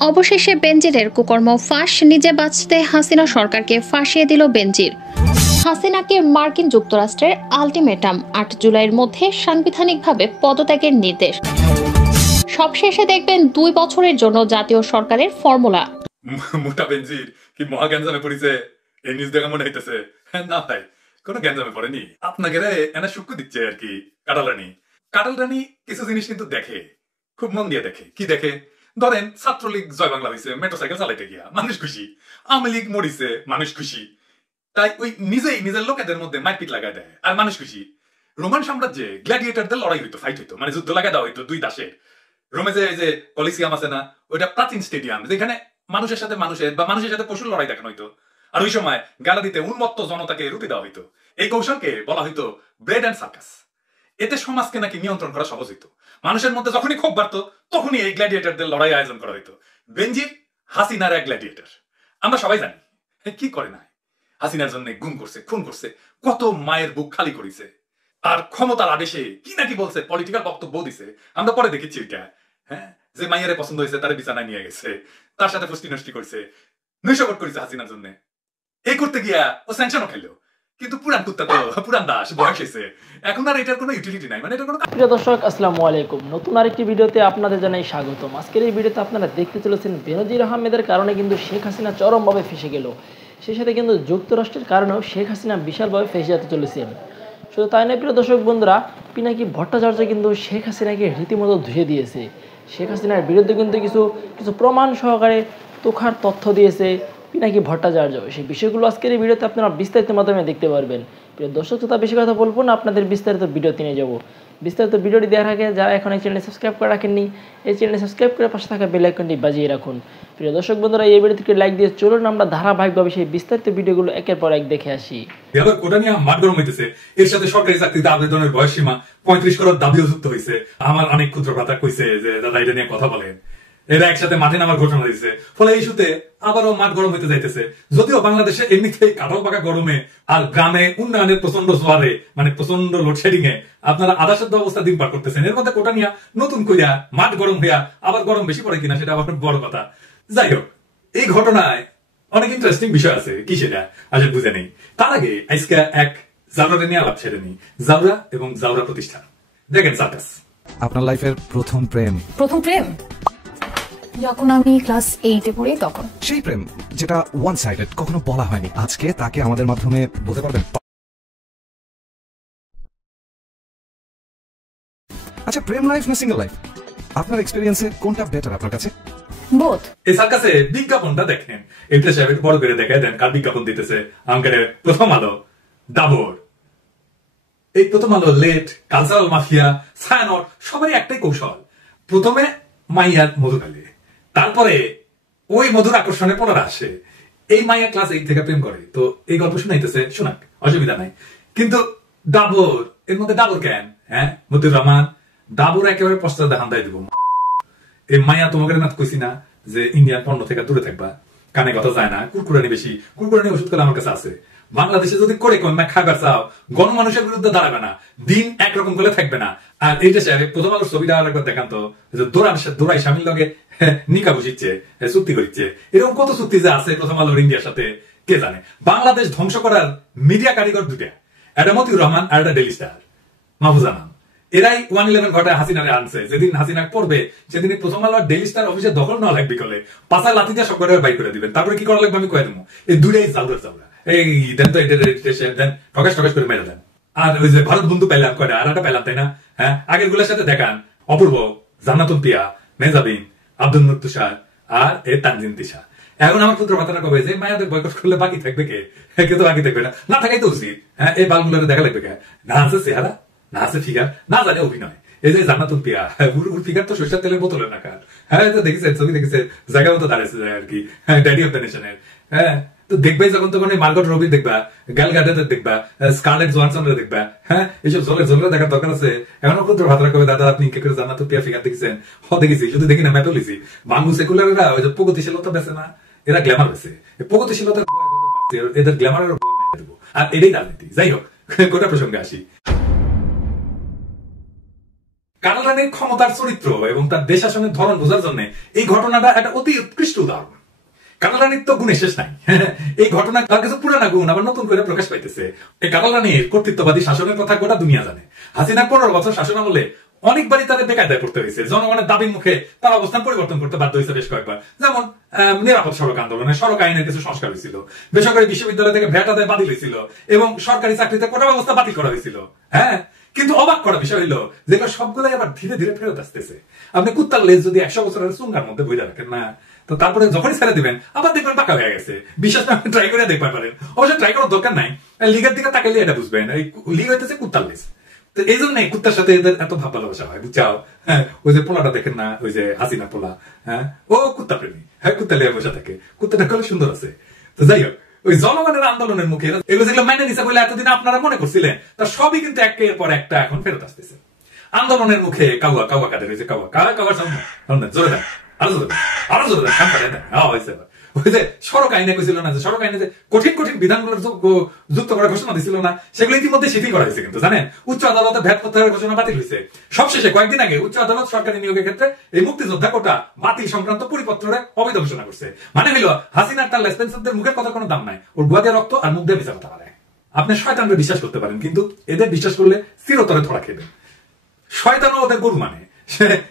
অবশেষে বেনজিরের কুকর্ম ফাঁস, নিজে বাঁচতে হাসিনা সরকারকে ফাঁসিয়ে দিল বেনজির। হাসিনাকে মার্কিন যুক্তরাষ্ট্রের আলটিমেটাম, ৮ জুলাইয়ের মধ্যে সাংবিধানিকভাবে পদত্যাগের নির্দেশ। সবশেষে দেখবেন ২ বছরের জন্য জাতীয় সরকারের ফর্মুলা। মোটা বেনজির কি মহা গ্যাঞ্জামে পড়িছে, এই নিউজ দেখা মনে হইতেছে। না ভাই, কোনো গ্যাঞ্জামে পড়েনি, আপনাকে এনে সুক্কু দিচ্ছে আর কি। কাটাল রানী কিছু জিনিস কিন্তু দেখে, খুব মন দিয়ে দেখে। কি দেখে? ধরেন ছাত্রলীগ জয় বাংলা হয়েছে মোটরসাইকেল চালাইতে গিয়া, মানুষ খুশি। আওয়ামী লীগ মরিছে, মানুষ খুশি। তাই ওই নিজেই নিজের লোকেদের মধ্যে মারপিট লাগাই দেয় আর মানুষ খুশি। রোমান সাম্রাজ্যে গ্ল্যাডিয়েটারদের লড়াই হইতো, ফাইট হইতো, মানে যুদ্ধ লাগাই দেওয়া হইতো দুই দাসের। রোমে যে কলিসিয়াম আছে না, ওইটা প্রাচীন স্টেডিয়াম, যেখানে মানুষের সাথে মানুষের বা মানুষের সাথে পশুর লড়াই দেখানো হইতো। আর ওই সময় গালা দিতে উন্মত্ত জনতাকে রুটি দেওয়া হইতো। এই কৌশলকে বলা হইতো ব্রেড অ্যান্ড সার্কাস। এতে সমাজকে নাকি নিয়ন্ত্রণ করা সহজ হইতো। মানুষের মধ্যে যখনই ক্ষোভ বাড়তো তখনই এই গ্ল্যাডিয়েটারদের লড়াই আয়োজন করা হইতো। বেনজির হাসিনার এক গ্ল্যাডিয়েটার, আমরা সবাই জানি। কি করে না, হাসিনার জন্য গুম করছে, খুন করছে, কত মায়ের বুক খালি করেছে। আর ক্ষমতার আদেশে কি নাকি বলছে, পলিটিক্যাল বক্তব্য দিছে, আমরা পরে দেখেছি এটা। হ্যাঁ, যে মাইয়ারে পছন্দ হয়েছে তার বিছানায় নিয়ে গেছে, তার সাথে ফুষ্টি নষ্টি করছে, নৈশকট করেছে হাসিনার জন্য। এই করতে গিয়া ও স্যাংশনও খেলো। কিন্তু পুরান কুত্তা তো পুরান দাস, বয়স হয়েছে, এখন আর এটার কোনো ইউটিলিটি নাই, মানে এটার কোনো। প্রিয় দর্শক, আসসালামু আলাইকুম। নতুন আরেকটি ভিডিওতে আপনাদের জানাই স্বাগতম। আজকের এই ভিডিওতে আপনারা দেখতে চলেছেন বেনজির আহমেদের কারণে কিন্তু শেখ হাসিনা চরমভাবে ফেঁসে গেল। সেই সাথে কিন্তু যুক্তরাষ্ট্রের কারণেও শেখ হাসিনা বিশালভাবে ফেঁসে যেতে চলেছে। শুধু তাই নয় প্রিয় দর্শক বন্ধুরা, পিনাকি ভট্টাচার্য কিন্তু শেখ হাসিনাকে রীতিমতো ধুয়ে দিয়েছে। শেখ হাসিনার বিরুদ্ধে কিন্তু কিছু প্রমাণ সহকারে তোখার তথ্য দিয়েছে পিনাকি ভট্টাচার্য। সেই বিষয়গুলো আজকের এই ভিডিওতে আপনারা বিস্তারিত মাধ্যমে দেখতে পারবেন। প্রিয় দর্শক, তো বেশি কথা বলবো না, আপনাদের বিস্তারিত ভিডিওতে নিয়ে যাবো। বিস্তারিত ভিডিওটি দেখার আগে যারা এখন এই চ্যানেলে সাবস্ক্রাইব করে রাখেননি, এই চ্যানেলে সাবস্ক্রাইব করে পাশে থাকা বেল আইকনটি বাজিয়ে রাখুন। প্রিয় দর্শক বন্ধুরা, এই ভিডিওটিকে লাইক দিয়ে চলুন আমরা ধারাবাহিকভাবে সেই বিস্তারিত ভিডিওগুলো একের পর এক দেখে আসি। ওটা নিয়ে মাঠ গরম হইতেছে। এর সাথে সরকারি চাকরিতে আবেদনের বয়স সীমা 35 করার দাবিও যুক্ত হয়েছে। আমার অনেক ক্ষুদ্র ভ্রাতা কইছে যে দাদা এটা নিয়ে কথা বলেন। এরা একসাথে মাঠে নামার ঘোষণা দিয়েছে, ফলে এই ইস্যুতে আবারও মাঠ গরম হইতে যাইতেছে। যদিও বাংলাদেশে এমনিতেই কাঁঠাল পাকা গরমে আর গ্রামে উন্নয়নের প্রচন্ড জোয়ারে, মানে প্রচন্ড লোডশেডিং এ আপনারা আদাসদ্ধ অবস্থা দিন পার করতেছেন। এর মধ্যে কোটা নিয়ে নতুন কইরা মাঠ গরম হইয়া আবার গরম বেশি পড়ে কিনা সেটা আবার বড় কথা। যাই হোক, এই ঘটনায় অনেক ইন্টারেস্টিং বিষয় আছে। কি সেটা আসলে বুঝে নেই। তার আগে আজকে এক জাউরা নিয়ে আলাপ ছেড়ে নি। জাউরা এবং জাউরা প্রতিষ্ঠান। দেখেন সার্কাস। আপনার লাইফের প্রথম প্রেম যখন আমি ক্লাস 8-এ পড়ি তখন। সেই প্রেম যেটা ওয়ান সাইডেড, কখনো বলা হয়নি, আজকে তাকে আমাদের মাধ্যমে বলতে পারবেন। আচ্ছা, প্রেম লাইফ না সিঙ্গেল লাইফ, আপনার এক্সপেরিয়েন্সে কোনটা বেটার আপনার কাছে? বোথ। এই সার্কাসে বিজ্ঞাপনটা দেখেন, এমপ্লয় সাহেব বড় করে দেখায় দেন কার বিজ্ঞাপন দিতেছে। আমাকে প্রথম আলো, ডাবর, এই প্রথম আলো, লেট, কালচারাল মাফিয়া, ছায়ানট, সবারই একটাই কৌশল। প্রথমে মাইয়ার মধু খালি, তারপরে ওই মধুর আকর্ষণে পড়ার আসে। এই মাইয়া ক্লাস 8 থেকে প্রেম করে, তো এই গল্প শুনাইতেছে, শোনাক, অসুবিধা নাই। কিন্তু ডাবর, এর মধ্যে ডাবর কেন? হ্যাঁ, মতিউর রহমান, ডাবর একেবারে পশ্চাৎ দেখান দেয় দিব। এই মাইয়া তোমাকে না কইছি না যে ইন্ডিয়ান পণ্য থেকে দূরে থাকবা, কানে কথা যায় না, কুরকুরানি বেশি, কুরকুরানি ওষুধ করে আমার কাছে আছে। বাংলাদেশে যদি করে কন্যা খাবার চাও, গণমানুষের বিরুদ্ধে দাঁড়াবে না, দিন একরকম করে থাকবে না। আর এইটা প্রথম আলোর ছবিটা আরেকবার দেখান তো, দোরাই স্বামীর লগে নিকা বসিচ্ছে, চুক্তি করছে। এরকম কত চুক্তি যে আছে প্রথম আলোর ইন্ডিয়ার সাথে কে জানে। বাংলাদেশ ধ্বংস করার মিডিয়া কারিগর দুটা, একটা মতিউর রহমান আর একটা ডেইলি স্টার, মাহফুজা নাম। এরাই 111 ঘটায় হাসিনারে আনছে। যেদিন হাসিনা পড়বে সেদিন প্রথম আলো ডেইলি স্টার অফিসে দখল না লাগবে, কলে পাশা লাথি দিয়ে সব বাইর করে দিবেন। তারপরে কি করা লাগবে আমি কয়ে দেবো। এই দুইটাই জাউরা, এই দেন তো দেন, ঠকাশ করে মেরে দেন। আর ওই যে ভারত বন্ধু পেলাম কয়টা, আর একটা পেলাম, তাই না? হ্যাঁ, আগের গুলোর সাথে দেখান অপূর্ব, জান্নাতুল পিয়া, মেজাবিন, আব্দুল নূর তুষার আর এ তানজিন তিশা। এখন আমার পুত্র মাথাটা কবে যে মায়াদের বয়কট করলে বাকি থাকবে কে? কেউ তো বাকি থাকবে না, না থাকাই তো উচিত। হ্যাঁ, এই বালগুলোরে দেখা লাগবে কে? না আছে চেহারা, না আছে ফিগার, না জানে অভিনয়। এই যে জান্নাতুল পিয়া, ফিগার তো সরিষার তেলের বোতলের না কার। হ্যাঁ, দেখেছে ছবি, দেখেছে জায়গা মতো দাঁড়িয়েছে আর কি। হ্যাঁ, ড্যাডি অফ দ্য নেশনের। হ্যাঁ, তো দেখবে যখন তখন এই মার্গট রবি দেখবা, গ্যাল গাডেদের দেখবা, স্কারলেট জোহানসনের দেখবা। হ্যাঁ, এইসব জলে দেখার দরকার আছে। এখন পুত্র ভাতরা কবে দাদা আপনি কে করে জান্নাতুল পিয়া ফিগার দেখেছেন? দেখেছি, শুধু দেখি না, ম্যাপও লিছি। বাংলু সেকুলাররা ওই যে প্রগতিশীলতা বেছে না, এরা গ্ল্যামার বেছে। প্রগতিশীলতার এদের গ্ল্যামারের দেবো, আর এটাই রাজনীতি। যাই হোক, কোটা প্রসঙ্গে আসি। কানাল রানীর ক্ষমতার চরিত্র এবং তার দেশ শাসনের ধরন বোঝার জন্য এই ঘটনাটা একটা অতি উৎকৃষ্ট উদাহরণ। কানাল রানীর তো গুণে শেষ নাই। এই ঘটনা তার কিছু পুরানা গুণ আবার নতুন করে প্রকাশ পাইতেছে। এই কানাল রানীর কর্তৃত্ববাদী শাসনের কথা গোটা দুনিয়া জানে। হাসিনা 15 বছর শাসন আমলে অনেকবারই তাদের বেকায়দায় পড়তে হয়েছে। জনগণের দাবির মুখে তার অবস্থান পরিবর্তন করতে বাধ্য হয়েছে বেশ কয়েকবার। যেমন নিরাপদ সড়ক আন্দোলনে সড়ক আইনের কিছু সংস্কার হয়েছিল, বেসরকারি বিশ্ববিদ্যালয় থেকে ভ্যাট আদায় বাতিল হয়েছিল এবং সরকারি চাকরিতে কোটা ব্যবস্থা বাতিল করা হয়েছিল। হ্যাঁ, কিন্তু অবাক করা বিষয় হইলো যেগুলো সবগুলোই আবার ধীরে ধীরে ফেরত আসতেছে। আপনি কুত্তার লেজ যদি 100 বছরের চুঙ্গার মধ্যে বইটা রাখেন না, তো তারপরে যখনই ছেড়ে দিবেন আবার দেখবেন পাকা হয়ে গেছে। বিশ্বাস না আপনি ট্রাই করে দেখতে পারেন। অবশ্য ট্রাই করার দরকার নাই, লিগের দিকে তাকাইলে এটা বুঝবেন এই লিগ হইতেছে কুত্তার লেজ। তো এই জন্য কুত্তার সাথে এদের এত ভাব ভালোবাসা হয়, বুঝছাও? হ্যাঁ, ওই যে পোলাটা দেখেন না, ওই যে হাসিনা পোলা, হ্যাঁ, ও কুত্তা প্রেমী। হ্যাঁ, কুত্তা লিয়ে বসে থাকে, কুত্তাটা খুব সুন্দর আছে। তো যাই হোক, ওই জনগণের আন্দোলনের মুখে এগুলো যেগুলো মেনে নিছে বলে এতদিন আপনারা মনে করছিলেন, তার সবই কিন্তু একের পর একটা এখন ফেরত আসতেছে। আন্দোলনের মুখে কাউয়া কাউয়া কাদের হয়েছে, কাউয়া কাউয়ার সামনে জোরে দেন, আরো জোরে দেন, আরো জোরে দেন, কান কাটে দেন। হয়েছে ওই যে সড়ক আইনে কইছিল না, যে সড়ক আইনে যে কঠিন কঠিন বিধানগুলোর যুক্ত করার ঘোষণা দিছিল না, সেগুলো ইতিমধ্যে শিথিল করা হয়েছে। কিন্তু জানেন, উচ্চ আদালতে ভ্যাট প্রত্যাহারের ঘোষণা বাতিল হয়েছে। সবশেষে কয়েকদিন আগে উচ্চ আদালত সরকারি নিয়োগের ক্ষেত্রে এই মুক্তিযোদ্ধা কোটা বাতিল সংক্রান্ত পরিপত্রে অবৈধ ঘোষণা করছে। মানে হইল হাসিনার তার লেসপেন্সারদের মুখের কথা কোনো দাম নাই, ওর গুয়া দিয়ে রক্ত আর মুখ দিয়ে বিচার হতে পারে। আপনি শয়তানকে বিশ্বাস করতে পারেন, কিন্তু এদের বিশ্বাস করলে চিরতরে ধরা খেবেন। শয়তানও ওদের গরু মানে,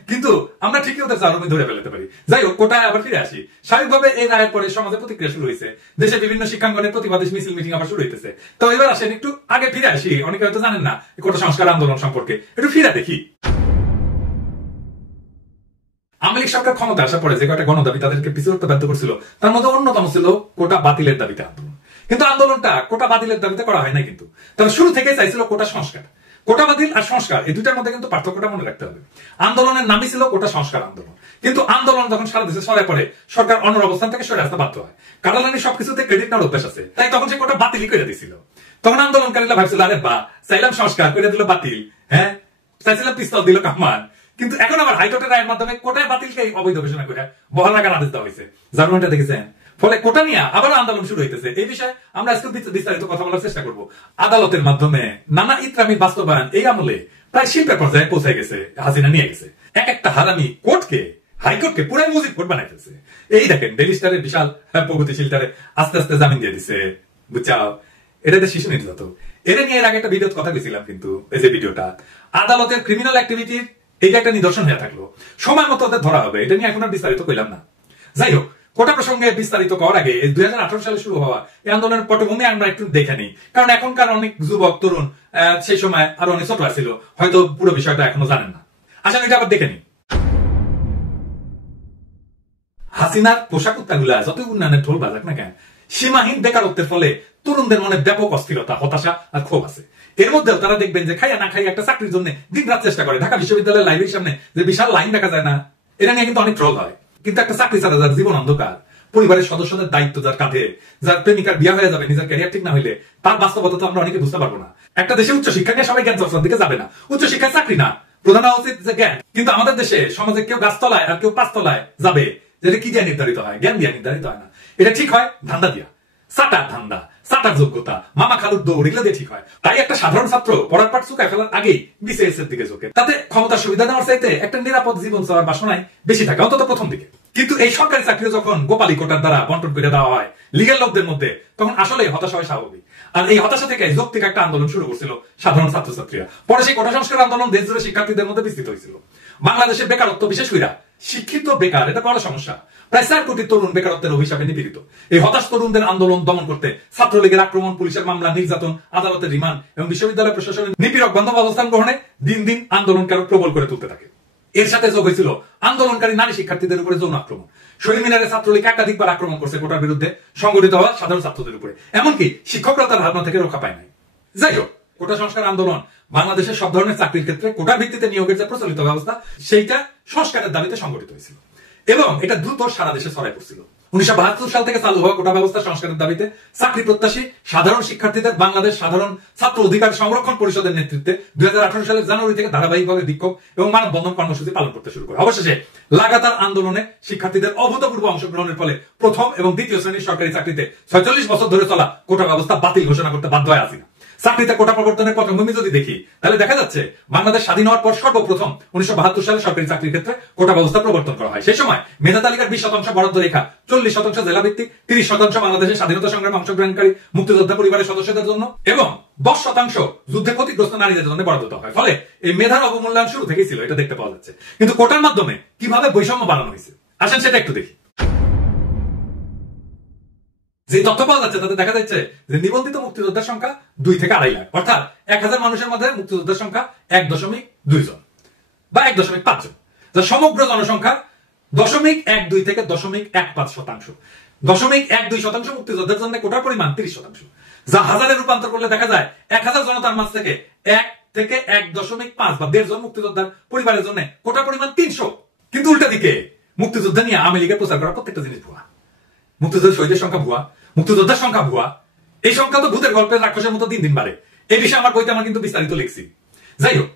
কিন্তু আমরা ঠিকই ওদের চালমি ধরে ফেলতে পারি। যাই হোক, কোটায় আবার ফিরে আসি। স্বাভাবিকভাবে এই রায়ের পরে সমাজে প্রতিক্রিয়া শুরু হয়েছে, দেশে বিভিন্ন শিক্ষাঙ্গনের প্রতিবাদী মিছিল মিটিং আবার শুরু হইতেছে। তো এবার আসেন একটু আগে ফিরে আসি, অনেকে হয়তো জানেন না কোটা সংস্কার আন্দোলন সম্পর্কে, একটু ফিরে দেখি। আওয়ামী লীগ সরকার ক্ষমতা আসার পরে যে কয়েকটা গণদাবি তাদেরকে পিছু হতে বাধ্য করছিল, তার মধ্যে অন্যতম ছিল কোটা বাতিলের দাবিতে আন্দোলন। কিন্তু আন্দোলনটা কোটা বাতিলের দাবিতে করা হয় না, কিন্তু তারা শুরু থেকে চাইছিল কোটা সংস্কার। কোটা বাতিল আর সংস্কার এই দুইটার মধ্যে কিন্তু পার্থক্যটা মনে রাখতে হবে। আন্দোলনের নামই ছিল কোটা সংস্কার আন্দোলন, কিন্তু আন্দোলন যখন সারা দেশে ছড়ায় পড়ে, সরকার অন্য অবস্থান থেকে সরে আসতে বাধ্য হয়। কানাল রানীর সবকিছুতে ক্রেডিট নেওয়ার অভ্যাস আছে, তাই তখন সে কোটা বাতিলই করে দিছিল। তখন আন্দোলনকারীরা ভাবছিল, আরে বা, চাইলাম সংস্কার করে দিল বাতিল, হ্যাঁ, চাইছিলাম পিস্তল দিল কামান। কিন্তু এখন আবার হাইকোর্টের রায়ের মাধ্যমে কোটায় বাতিলকে অবৈধ ঘোষণা করে বহাল রাখার আদেশ দেওয়া হয়েছে। জার্মানিটা দেখেছেন? ফলে কোটা নিয়ে আবার আন্দোলন শুরু হইতেছে। এই বিষয়ে আমরা আজকে বিস্তারিত কথা বলার চেষ্টা করব। আদালতের মাধ্যমে নানা ইত্রামির বাস্তবায়ন এই আমলে প্রায় শিল্পের পর্যায়ে পৌঁছে গেছে, হাসিনা নিয়ে গেছে। এক একটা হারামি কোর্টকে, হাইকোর্টকে পুরাই মুজিব কোর্ট বানাই ফেলছে। এই দেখেন, ডেলি স্টারের বিশাল প্রগতিশীলটারে আস্তে আস্তে জামিন দিয়ে দিচ্ছে, বুঝছাও? এটা শিশু নির্যাতন। এটা নিয়ে এর আগে একটা ভিডিও কথা বলছিলাম, কিন্তু এই যে ভিডিওটা আদালতের ক্রিমিনাল অ্যাক্টিভিটির এইটা একটা নিদর্শন হয়ে থাকলো। সময় মতো ওদের ধরা হবে, এটা নিয়ে এখন আর বিস্তারিত কইলাম না। যাই হোক, কোটা প্রসঙ্গে বিস্তারিত করার আগে 2018 সালে শুরু হওয়া এই আন্দোলনের পটভূমি আমরা একটু দেখে নিই, কারণ এখনকার অনেক যুবক তরুণ সেই সময় আরো অনেক ছোট ছিল, হয়তো পুরো বিষয়টা এখনো জানেন না। আসলে এটা আবার দেখে নিই। হাসিনার পোশাক উত্তাগুলা যত উন্নয়নের ঢোল বাজাক না কেন, সীমাহীন বেকারত্বের ফলে তরুণদের মনে ব্যাপক অস্থিরতা, হতাশা আর ক্ষোভ আছে। এর মধ্যেও তারা দেখবেন যে খাইয়া না খাইয়া একটা চাকরির জন্য দিন রাত চেষ্টা করে। ঢাকা বিশ্ববিদ্যালয়ের লাইব্রেরির সামনে যে বিশাল লাইন দেখা যায় না, এটা নিয়ে কিন্তু অনেক ট্রোল হয়। কিন্তু একটা চাকরি ছাড়া যার জীবন অন্ধকার, পরিবারের সদস্যদের দায়িত্ব যার কাঁধে, যার প্রেমিকার বিয়ে হয়ে যাবে, নিজের ক্যারিয়ার ঠিক না হইলে, তার বাস্তবতা তো আমরা অনেকে বুঝতে পারবো না। একটা দেশে উচ্চ শিক্ষা নিয়ে সবাই জ্ঞান চর্চার দিকে যাবে না, উচ্চ শিক্ষার চাকরি না, প্রধান হওয়া উচিত যে জ্ঞান। কিন্তু আমাদের দেশে সমাজে কেউ গাছতলায় আর কেউ পাঁচতলায় যাবে, যেটা কি দিয়ে নির্ধারিত হয়? জ্ঞান দিয়ে নির্ধারিত হয় না। এটা ঠিক হয় ধান্দা দিয়া, সাটার ধান্দা, সাটার যোগ্যতা, মামা খালুর দৌড়, এগুলো দিয়ে ঠিক হয়। তাই একটা সাধারণ ছাত্র পড়ার পাঠ চুকায় ফেলার আগেই বিসিএস এর দিকে ঝোঁকে, তাতে ক্ষমতার সুবিধা নেওয়ার চাইতে একটা নিরাপদ জীবন চাওয়ার বাসনায় বেশি থাকে, অন্তত প্রথম দিকে। কিন্তু এই সরকারি চাকরি যখন গোপালী কোটার দ্বারা বন্টন করে দেওয়া হয় লিগেল লোকদের মধ্যে, তখন আসলে হতাশা হয় স্বাভাবিক। আর এই হতাশা থেকে যৌক্তিক একটা আন্দোলন শুরু করছিল সাধারণ ছাত্রছাত্রীরা। পরে সেই কোটা সংস্কার আন্দোলন দেশ জুড়ে শিক্ষার্থীদের মধ্যে বিস্তৃত হয়েছিল। বাংলাদেশের বেকারত্ব, বিশেষ করে শিক্ষিত বেকার, এটা বড় সমস্যা। প্রায় 4 কোটি তরুণ বেকারত্বের অভিশাপে নিপীড়িত। এই হতাশ তরুণদের আন্দোলন দমন করতে ছাত্রলীগের আক্রমণ, পুলিশের মামলা, নির্যাতন, আদালতের রিমান্ড এবং বিশ্ববিদ্যালয় প্রশাসনের নিপীড়ক বান্ধব অবস্থান গ্রহণে দিন দিন আন্দোলনকে আরো প্রবল করে তুলতে থাকে। এর সাথে যোগ হয়েছিল আন্দোলনকারী নারী শিক্ষার্থীদের উপরে যৌন আক্রমণ। শহীদ মিনারে ছাত্রলীগ একাধিকবার আক্রমণ করছে কোটার বিরুদ্ধে সংগঠিত হওয়া সাধারণ ছাত্রদের উপরে, এমনকি শিক্ষকরা তার হাত থেকে রক্ষা পায় নাই। যাই হোক, কোটা সংস্কার আন্দোলন বাংলাদেশের সব ধরনের চাকরির ক্ষেত্রে কোটার ভিত্তিতে নিয়োগের যে প্রচলিত ব্যবস্থা, সেইটা সংস্কারের দাবিতে সংগঠিত হয়েছিল এবং এটা দ্রুত সারা দেশে ছড়ায় পড়ছিল। 1972 সাল থেকে চালু হওয়া কোটা ব্যবস্থা সংস্কারের দাবিতে চাকরি প্রত্যাশী সাধারণ শিক্ষার্থীদের বাংলাদেশ সাধারণ ছাত্র অধিকার সংরক্ষণ পরিষদের নেতৃত্বে 2018 সালের জানুয়ারি থেকে ধারাবাহিকভাবে বিক্ষোভ এবং মানববন্ধন কর্মসূচি পালন করতে শুরু করে। অবশেষে লাগাতার আন্দোলনে শিক্ষার্থীদের অভূতপূর্ব অংশগ্রহণের ফলে প্রথম এবং দ্বিতীয় শ্রেণীর সরকারি চাকরিতে 46 বছর ধরে চলা কোটা ব্যবস্থা বাতিল ঘোষণা করতে বাধ্য হয় হাসিনা। চাকরিতে কোটা প্রবর্তনের পটভূমি যদি দেখি তাহলে দেখা যাচ্ছে বাংলাদেশ স্বাধীন হওয়ার পর সর্বপ্রথম 1972 সালে সরকারি চাকরির ক্ষেত্রে কোটা ব্যবস্থা প্রবর্তন করা হয়। সেই সময় মেধা তালিকার 20% বরাদ্দ রেখা 40% জেলা ভিত্তিক, 30% বাংলাদেশের স্বাধীনতা সংগ্রামে অংশগ্রহণকারী মুক্তিযোদ্ধা পরিবারের সদস্যদের জন্য এবং 10% যুদ্ধে ক্ষতিগ্রস্ত নারীদের জন্য বরাদ্দ দেওয়া হয়। ফলে এই মেধার অবমূল্যায়ন শুরু থেকেই ছিল, এটা দেখতে পাওয়া যাচ্ছে। কিন্তু কোটার মাধ্যমে কিভাবে বৈষম্য বাড়ানো হয়েছে আসেন সেটা একটু দেখি। যে তথ্য পাওয়া যাচ্ছে তাতে দেখা যাচ্ছে যে নিবন্ধিত মুক্তিযোদ্ধার সংখ্যা 2 থেকে 2.5 লাখ, অর্থাৎ 1000 মানুষের মধ্যে মুক্তিযোদ্ধার সংখ্যা 1.2 জন বা 1.5 জন, যা সমগ্র জনসংখ্যা 0.12 থেকে 0.15%। 0.12% মুক্তিযোদ্ধার জন্য কোটার পরিমাণ 30%, যা হাজারে রূপান্তর করলে দেখা যায় 1000 জনতার মাঝ থেকে 1 থেকে 1.5 বা 1.5 জন মুক্তিযোদ্ধার পরিবারের জন্য কোটার পরিমাণ 300। কিন্তু উল্টা দিকে মুক্তিযোদ্ধা নিয়ে আওয়ামী লীগের প্রচার করা প্রত্যেকটা জিনিস ভুয়া। মুক্তিযোদ্ধা শহীদের সংখ্যা ভুয়া, মুক্তিযোদ্ধার সংখ্যা ভুয়া। এই সংখ্যা তো ভূতের গল্পের রাক্ষসের মতো দিন দিন বাড়ে। এই বিষয়ে আমার বইতে আমার কিন্তু বিস্তারিত লিখছি। যাই হোক,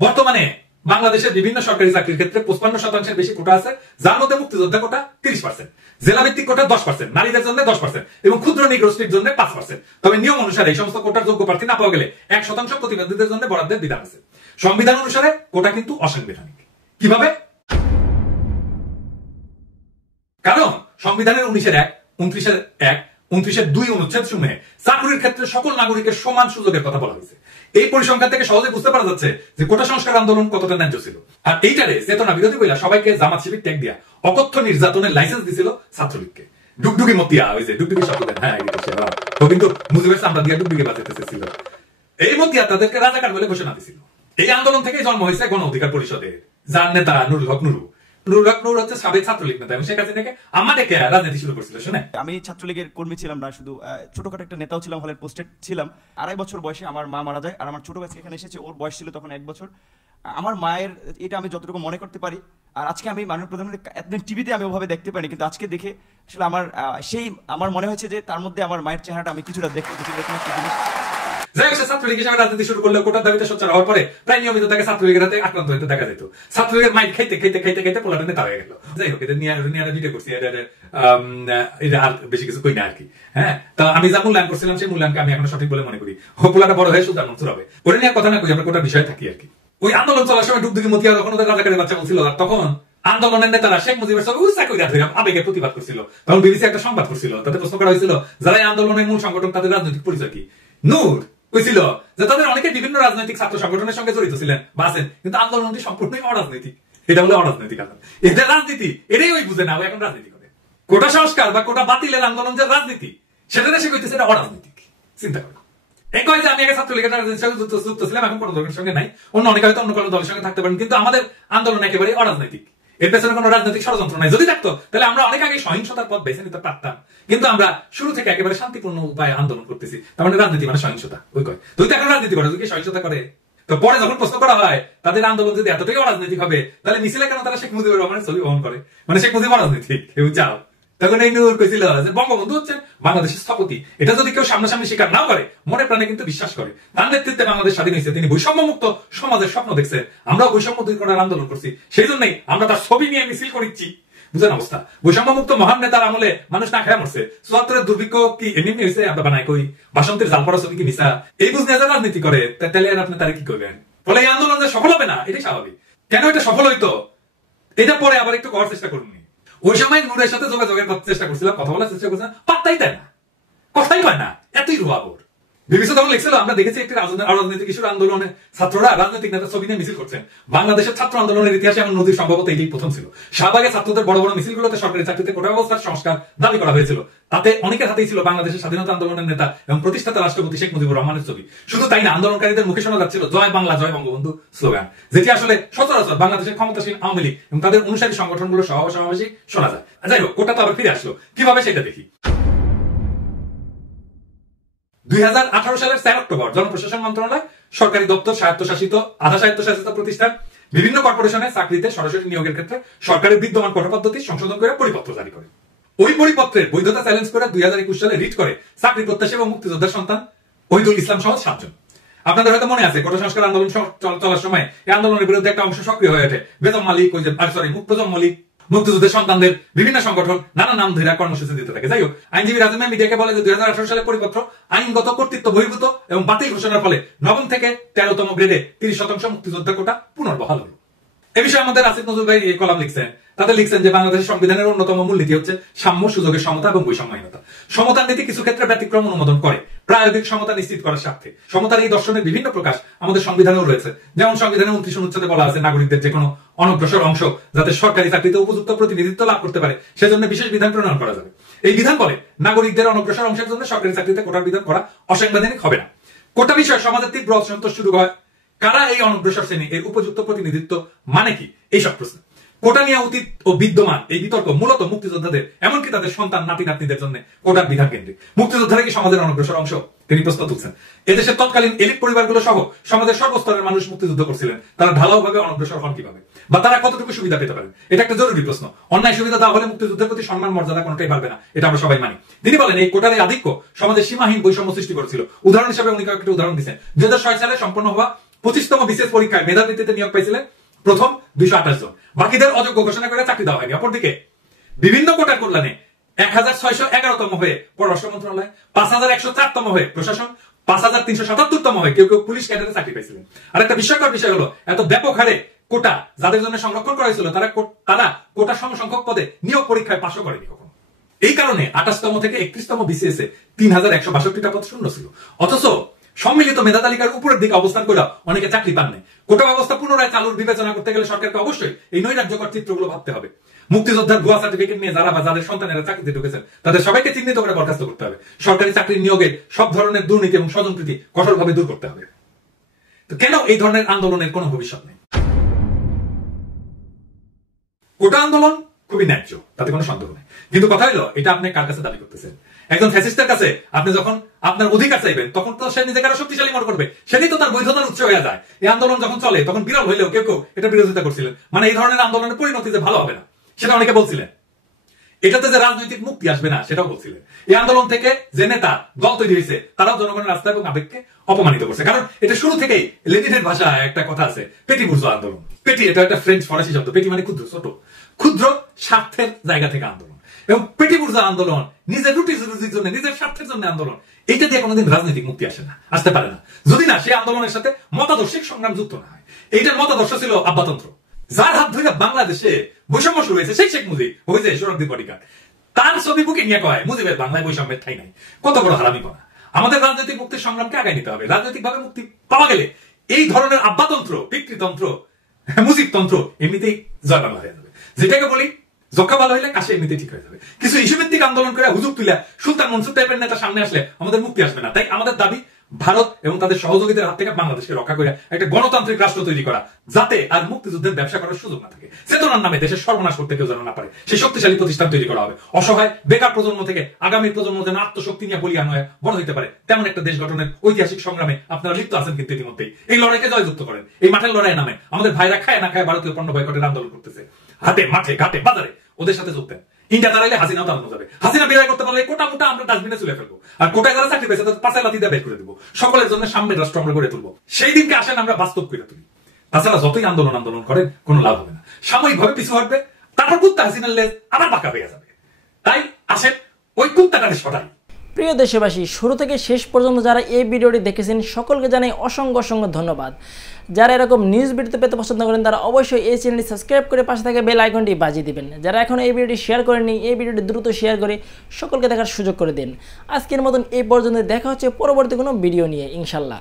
বর্তমানে বাংলাদেশের বিভিন্ন সরকারি চাকরির ক্ষেত্রে 55% বেশি কোটা আছে, যার মধ্যে মুক্তিযোদ্ধা কোটা 30%, জেলা ভিত্তিক কোটা 10%, নারীদের জন্য 10% এবং ক্ষুদ্র নিগোষ্ঠীর জন্য 5%। তবে নিয়ম অনুসারে এই সমস্ত কোটার যোগ্য প্রার্থী না পাওয়া গেলে 1% প্রতিবন্ধীদের জন্য বরাদ্দের বিধান আছে। সংবিধান অনুসারে কোটা কিন্তু অসাংবিধানিক। কিভাবে? কারণ সংবিধানের 19-1, 29-1, 29-2 অনুচ্ছেদ সমূহে চাকরির ক্ষেত্রে সকল নাগরিকের সমান সুযোগের কথা বলা হয়েছে। এই পরিসংখ্যান থেকে সহজে বুঝতে পারা যাচ্ছে যে কোটা সংস্কার আন্দোলন কতটা ন্যায্য ছিল। আর এইটারে চেতনা বিরোধী বইলা সবাইকে জামাত শিবির ট্যাগ দিয়া অকথ্য নির্যাতনের লাইসেন্স দিছিল ছাত্রলীগকে। ডুগডুগি মতিয়া, ওই যে ডুগডুগি শব্দ দেন, হ্যাঁ তো কিন্তু মুজিবের চামড়া দিয়া ডুগডুগি বাজাতে চেয়েছিল। এই মতিয়া তাদেরকে রাজাকার বলে ঘোষণা দিছিল। এই আন্দোলন থেকে জন্ম হয়েছে গণ অধিকার পরিষদের, যার নেতা নুরুল হক নুরু। নুর হচ্ছে সাবেক ছাত্রলীগ নেতা এবং শেখ হাসিনাকে আমাদেরকে রাজনীতি শুরু করছিল। শুনে, আমি ছাত্রলীগের কর্মী ছিলাম না, শুধু ছোটখাটো একটা নেতাও ছিলাম, হলের পোস্টেড ছিলাম। 2.5 বছর বয়সে আমার মা মারা যায়, আর আমার ছোট ভাই এখানে এসেছে, ওর বয়স ছিল তখন 1 বছর। আমার মায়ের এটা আমি যতটুকু মনে করতে পারি, আর আজকে আমি মাননীয় প্রধানমন্ত্রী এতদিন টিভিতে আমি ওভাবে দেখতে পাইনি, কিন্তু আজকে দেখে আসলে আমার মনে হয়েছে যে তার মধ্যে আমার মায়ের চেহারাটা আমি কিছুটা দেখতে ছাত্রলীগ হিসেবে রাজনীতি শুরু করলে কোটার দাবিতে সোচ্চার হওয়ার পরে প্রায় নিয়মিত তাকে ছাত্রলীগের হাতে আক্রান্ত হইতে দেখা যেত। ছাত্রলীগের মাইক খাইতে খাইতে খাইতে খাইতে পোলাটা নেতা হয়ে গেল। যাই হোক, এটা নিয়ে ভিডিও করছি, আর বেশি কিছু কই না আর কি। হ্যাঁ, তো আমি যা মূল্যায়ন করছিলাম সেই মূল্যায়নকে আমি এখন সঠিক বলে মনে করি। পোলাটা বড় হয়ে সুলতান মনসুর হবে, ওটা নিয়ে কথা না কই, আমরা কোটার বিষয়ে থাকি আর কি। ওই আন্দোলন চলার সময় ডুগডুগি মতিয়া যখন ওদের রাজাকারের বাচ্চা বলছিল, আর তখন আন্দোলনের নেতারা শেখ মুজিবের সঙ্গে উৎসাহ করে আবেগে প্রতিবাদ করছিল। তখন বিবিসি একটা সংবাদ করছিল, তাতে প্রশ্ন করা হয়েছিল যারা এই আন্দোলনের মূল সংগঠন তাদের রাজনৈতিক পরিচয় কি। নূর কইছিল যে তাদের অনেকে বিভিন্ন রাজনৈতিক ছাত্র সংগঠনের সঙ্গে জড়িত ছিলেন বা আছেন, কিন্তু আন্দোলনটি সম্পূর্ণই অরাজনৈতিক। এটা হলো অরাজনৈতিক আন্দোলন। এটা রাজনীতি, এটাই ওই বুঝে না, ও এখন রাজনীতি করে। কোটা সংস্কার বা কোটা বাতিলের আন্দোলন যে রাজনীতি, সেটা সে কইতেছে এটা অরাজনৈতিক। চিন্তা করো, এই কয় যে আমি আগে ছাত্রলীগের রাজনীতির সঙ্গে যুক্ত ছিলাম, এখন কোনো দলের সঙ্গে নাই, অন্য অনেকে হয়তো অন্য কোনো দলের সঙ্গে থাকতে পারেন, কিন্তু আমাদের আন্দোলন একেবারে অরাজনৈতিক। এর পেছনে কোনো রাজনৈতিক ষড়যন্ত্র নাই। যদি থাকতো তাহলে আমরা অনেক আগে সহিংসতার পথ বেছে নিতে পারতাম, কিন্তু আমরা শুরু থেকে একেবারে শান্তিপূর্ণ উপায়ে আন্দোলন করতেছি। তার মানে রাজনীতি মানে সহিংসতা। ওই কয় তুই তো এখন রাজনীতি করে, তুই কি সহিংসতা করে? তো পরে যখন প্রশ্ন করা হয় তাদের আন্দোলন যদি এতটাই অরাজনৈতিক হবে, তাহলে মিছিলে কেন তারা শেখ মুজিবুর রহমানের ছবি বহন করে? মানে শেখ মুজিব অরাজনৈতিক, কেউ চাও। তখন এই নূর কইছিল যে বঙ্গবন্ধু হচ্ছেন বাংলাদেশের স্থপতি। এটা যদি কেউ সামনাসামনি স্বীকার নাও করে, মনে প্রাণে কিন্তু বিশ্বাস করে। তার নেতৃত্বে বাংলাদেশ স্বাধীন হয়েছে, তিনি বৈষম্য মুক্ত সমাজের স্বপ্ন দেখছে। আমরাও বৈষম্য দূর করার আন্দোলন করছি, সেই জন্যই আমরা তার ছবি নিয়ে মিছিল করিচ্ছি। বুঝেন অবস্থা? বৈষম্য মুক্ত মহান নেতার আমলে মানুষ না খেয়ে মরছে। 74-এর দুর্ভিক্ষ কি এমনি হয়েছে? আমরা বানাই কই বাসন্তের জাল পড়া ছবি কি মিশা? এই বুঝ নিয়ে রাজনীতি করে, তাহলে আপনি তারা কি করবেন? ফলে এই আন্দোলন যে সফল হবে না, এটাই স্বাভাবিক। কেন এটা সফল হইতো, এটা পরে আবার একটু করার চেষ্টা করুন। ওই সময় নূরের সাথে যোগাযোগের চেষ্টা করছিলাম, কথা বলার চেষ্টা করছিলাম, পাত্তাই দেয় না, কথাই পায় না, এতই রুয়াবোর। বিবিসি তখন লিখছিল, আমরা দেখেছি একটি রাজনৈতিক ইস্যুর আন্দোলনে ছাত্ররা রাজনৈতিক নেতা ছবি নিয়ে মিছিল করছেন। বাংলাদেশের ছাত্র আন্দোলনের ইতিহাসে এমন নদীর সম্ভবত এটাই প্রথম ছিল। শাহবাগে ছাত্রদের বড় বড় মিছিলগুলোতে সরকারি চাকরিতে কোটা ব্যবস্থার সংস্কার দাবি করা হয়েছিল। তাতে অনেকের হাতেই ছিল বাংলাদেশের স্বাধীনতা আন্দোলনের নেতা এবং প্রতিষ্ঠাতা রাষ্ট্রপতি শেখ মুজিবুর রহমানের ছবি। শুধু তাই না, আন্দোলনকারীদের মুখে শোনা যাচ্ছিল জয় বাংলা জয় বঙ্গবন্ধু স্লোগান, যেটি আসলে সচরাচর বাংলাদেশের ক্ষমতাসীন আওয়ামী লীগ এবং তাদের অনুসারী সংগঠনগুলো সমাবেশী শোনা যায়। যাই হোক, কোটা তো আবার ফিরে আসলো কিভাবে সেটা দেখি। 2018 সালের 4 অক্টোবর জনপ্রশাসন মন্ত্রণালয় সরকারি দপ্তর, স্বায়ত্তশাসিত, আধা স্বায়ত্তশাসিত প্রতিষ্ঠান, বিভিন্ন কর্পোরেশনে চাকরিতে সরাসরি নিয়োগের ক্ষেত্রে সরকারের বিদ্যমান কোটা পদ্ধতি সংশোধন করে পরিপত্র জারি করে। ওই পরিপত্রের বৈধতা চ্যালেঞ্জ করে 2021 সালে রিট করে চাকরি প্রত্যাশী এবং মুক্তিযোদ্ধার সন্তান ওহিদুল ইসলাম সহ 7 জন। আপনাদের হয়তো মনে আছে, কোটা সংস্কার আন্দোলন চলার সময় এই আন্দোলনের বিরুদ্ধে একটা অংশ সক্রিয় হয়ে ওঠে। বেগম মালিক, মুক্তজম মল্লিক, মুক্তিযুদ্ধের সন্তানদের বিভিন্ন সংগঠন নানা নাম ধরে কর্মসূচি দিতে থাকে। যাই হোক, আইনজীবী রাজু মিডিয়াকে বলে যে 2018 সালের পরিপত্র আইনগত কর্তৃত্ব বহির্ভূত এবং বাতিল ঘোষণার ফলে 9ম থেকে 13তম গ্রেডে 30% মুক্তিযোদ্ধা কোটা পুনর্বহাল হলো। এ বিষয়ে আমাদের আসিফ নজরুল ভাই এই কলাম লিখছেন। তাতে লিখছেন যে বাংলাদেশের সংবিধানের অন্যতম মূলনীতি হচ্ছে সাম্য, সুযোগের সমতা এবং বৈষম্যহীনতা। সমতার নীতি কিছু ক্ষেত্রে ব্যতিক্রম অনুমোদন করে প্রায়োগিক সমতা নিশ্চিত করার স্বার্থে। সমতার এই দর্শনের বিভিন্ন প্রকাশ আমাদের সংবিধানেও রয়েছে। যেমন সংবিধানের 29 অনুচ্ছেদে বলা আছে নাগরিকদের যে কোনো অনগ্রসর অংশ যাতে সরকারি চাকরিতে উপযুক্ত প্রতিনিধিত্ব লাভ করতে পারে সেজন্য বিশেষ বিধান প্রণয়ন করা যাবে। এই বিধান বলে নাগরিকদের অনগ্রসর অংশের জন্য সরকারি চাকরিতে কোটার বিধান করা অসাংবিধানিক হবে না। কোটা বিষয়ে সমাজের তীব্র অসন্তোষ শুরু হয়। কারা এই অনগ্রসর শ্রেণী, এর উপযুক্ত প্রতিনিধিত্ব মানে কি, এইসব প্রশ্ন। কোটা নিয়ে অতীত ও বিদ্যমান এই বিতর্ক মূলত মুক্তিযোদ্ধাদের এমনকি তাদের সন্তান নাতি নাতনিদের জন্য কোটার বিধান কেন্দ্রিক। মুক্তিযোদ্ধারা কি সমাজের অনগ্রসর অংশ, তিনি প্রশ্ন তুলছেন। এদেশের তৎকালীন এলিট পরিবারগুলো সহ সমাজের সর্বস্তরের মানুষ মুক্তিযুদ্ধ করছিলেন, তারা ঢালাও ভাবে অনগ্রসর হন কিভাবে, বা তারা কতটুকু সুবিধা পেতে পারেন, এটা একটা জরুরি প্রশ্ন। অন্যায় সুবিধা দেওয়া হলে মুক্তিযুদ্ধের প্রতি সম্মান মর্যাদা কোনটাই পারবে না, এটা আমরা সবাই মানি। তিনি বলেন এই কোটার এই আধিক্য সমাজের সীমাহীন বৈষম্য সৃষ্টি করেছিল। উদাহরণ হিসেবে উনি কয়েকটি উদাহরণ দিচ্ছেন। 2006 সালে সম্পন্ন হওয়া 25তম বিশেষ পরীক্ষায় মেধার ভিত্তিতে নিয়োগ পাইছিলেন প্রথম 228 জন, বাকিদের অযোগ্য ঘোষণা করে চাকরি দেওয়া হয়নি। অপরদিকে বিভিন্ন কোটার কল্যাণে 1611তম হয়ে পররাষ্ট্র মন্ত্রণালয়, 5104তম হয়ে প্রশাসন, 5377তম হয়ে কেউ কেউ পুলিশ ক্যাডারে চাকরি পাইছিলেন। আর একটা বিস্ময়কর বিষয় হলো এত ব্যাপক হারে কোটা যাদের জন্য সংরক্ষণ করা হয়েছিল তারা কোটা সমসংখ্যক পদে নিয়োগ পরীক্ষায় পাশও করেনি কখনো। এই কারণে 28তম থেকে 31তম বিসিএস এ 3162টা পদ শূন্য ছিল। অথচ সম্মিলিত মেধা তালিকার উপরের দিকে অবস্থান করে অনেকে চাকরি পান নাই। কোটা ব্যবস্থা পুনরায় চালুর বিবেচনা করতে গেলে সরকারকে অবশ্যই এই নৈরাজ্যকর চিত্রগুলো ভাবতে হবে। মুক্তিযোদ্ধার ভুয়া সার্টিফিকেট নিয়ে যারা বা যাদের সন্তানেরা চাকরিতে ঢুকেছেন তাদের সবাইকে চিহ্নিত করে বরখাস্ত করতে হবে। সরকারি চাকরির নিয়োগে সব ধরনের দুর্নীতি এবং স্বজনপ্রীতি কঠোরভাবে দূর করতে হবে। তো কেন এই ধরনের আন্দোলনের কোনো ভবিষ্যৎ নেই? কোটা আন্দোলন খুবই ন্যায্য, তাতে কোনো সন্দেহ নেই। কিন্তু কথা হলো এটা আপনি কার কাছে দাবি করতেছেন? একজন ফ্যাসিস্টের কাছে আপনি যখন আপনার অধিকার চাইবেন তখন তো সে নিজেকে আরো শক্তিশালী মনে করবে, সেটাই তো তার বৈধতার উৎস হয়ে যায়। এই আন্দোলন যখন চলে তখন বিরল হইলেও কেউ কেউ এটা বিরোধিতা করছিলেন, মানে এই ধরনের আন্দোলনের পরিণতি যে ভালো হবে না সেটা অনেকে বলছিলেন। এটাতে যে রাজনৈতিক মুক্তি আসবে না সেটাও বলছিলেন। এই আন্দোলন থেকে যে নেতা দল তৈরি হয়েছে তারাও জনগণের রাস্তা এবং আবেগকে অপমানিত করছে। কারণ এটা শুরু থেকেই লেনিনের ভাষায় একটা কথা আছে, পেটি বুর্জোয়া আন্দোলন। পেটি এটা একটা ফ্রেঞ্চ ফরাসি শব্দ, পেটি মানে ক্ষুদ্র, ছোট, ক্ষুদ্র স্বার্থের জায়গা থেকে আন্দোলন। এবং পেটি বুর্জোয়া আন্দোলন নিজের রুটির জন্য, নিজের স্বার্থের জন্য আন্দোলন, এইটা দিয়ে কোনোদিন রাজনৈতিক মুক্তি আসে না, আসতে পারে না, যদি না সেই আন্দোলনের সাথে মতাদর্শিক সংগ্রাম যুক্ত না হয়। এইটার মতাদর্শ ছিল আব্বাতন্ত্র। যার হাত ধরে বাংলাদেশে বৈষম্য শুরু হয়েছে সেই শেখ মুজিব হয়েছে সোহরাওয়ার্দী বডিগার্ড। তার ছবি বুকে নিয়ে কয় মুজিবের বাংলায় বৈষম্যের ঠাই নাই। কত বড় হারামি করা! আমাদের রাজনৈতিক মুক্তির সংগ্রামকে আগায় নিতে হবে। রাজনৈতিক ভাবে মুক্তি পাওয়া গেলে এই ধরনের আব্বাতন্ত্র, পিতৃতন্ত্র, মুজিবতন্ত্র এমনিতেই জয় বাংলা হয়ে যাবে। যেটাকে বলি যক্ষা ভালো হইলে কাশি এমনিতেই ঠিক হয়ে যাবে। কিছু ইস্যুভিত্তিক আন্দোলন করে হুজুগ তুলে সুলতান মনসুর টাইপের নেতা সামনে আসলে আমাদের মুক্তি আসবে না। তাই আমাদের দাবি ভারত এবং তাদের সহযোগীদের হাত থেকে বাংলাদেশকে রক্ষা করে একটা গণতান্ত্রিক রাষ্ট্র তৈরি করা, যাতে আর মুক্তিযুদ্ধের ব্যবসা করার সুযোগ না থাকে। চেতনার নামে দেশের সর্বনাশ করতে কেউ যেন না পারে সেই শক্তিশালী প্রতিষ্ঠান তৈরি করা হবে। অসহায় বেকার প্রজন্ম থেকে আগামী প্রজন্ম যেন আত্মশক্তি নিয়ে বলিয়ান হয়ে বড় হইতে পারে তেমন একটা দেশ গঠনের ঐতিহাসিক সংগ্রামে আপনারা লিপ্ত আছেন। কিন্তু ইতিমধ্যেই এই লড়াইকে জয়যুক্ত করেন। এই মাঠের লড়াই নামে আমাদের ভাইরা খায় না খায় ভারতীয় পণ্য বয়কটের আন্দোলন করতেছে। হাতে মাঠে ঘাটে বাজারে ওদের সাথে যোগ দেন। ইন্ডিয়া দাঁড়াইলে হাসিনাও দাঁড়ানো যাবে। হাসিনা বিদায় করতে পারলে কোটা মোটা আমরা ডাস্টবিনে চলে ফেলবো। আর কোটায় যারা চাকরি পেয়েছে তাদের পাশে লাথি দিয়ে বের করে দেবো। সকলের জন্য সামনের রাষ্ট্র আমরা গড়ে তুলবো। সেই দিনকে আসেন আমরা বাস্তব করে তুলি। তাছাড়া যতই আন্দোলন করেন কোনো লাভ হবে না, সাময়িক ভাবে পিছু হটবে, তারপর কুত্তা হাসিনার লেজ আবার বাঁকা হয়ে যাবে। তাই আসেন ওই কুত্তাটাকে সটাই। প্রিয় দেশবাসী, শুরু থেকে শেষ পর্যন্ত যারা এই ভিডিওটি দেখেছেন সকলকে জানাই অসংখ্য ধন্যবাদ। যারা এরকম নিউজ ভিডিও পেতে পছন্দ করেন তারা অবশ্যই এই চ্যানেলটি সাবস্ক্রাইব করে পাশে থাকা বেল আইকনটি বাজিয়ে দিবেন। যারা এখন এই ভিডিওটি শেয়ার করেননি এই ভিডিওটি দ্রুত শেয়ার করে সকলকে দেখার সুযোগ করে দিন। আজকের মতন এই পর্যন্ত, দেখা হচ্ছে পরবর্তী কোনো ভিডিও নিয়ে ইনশাল্লাহ।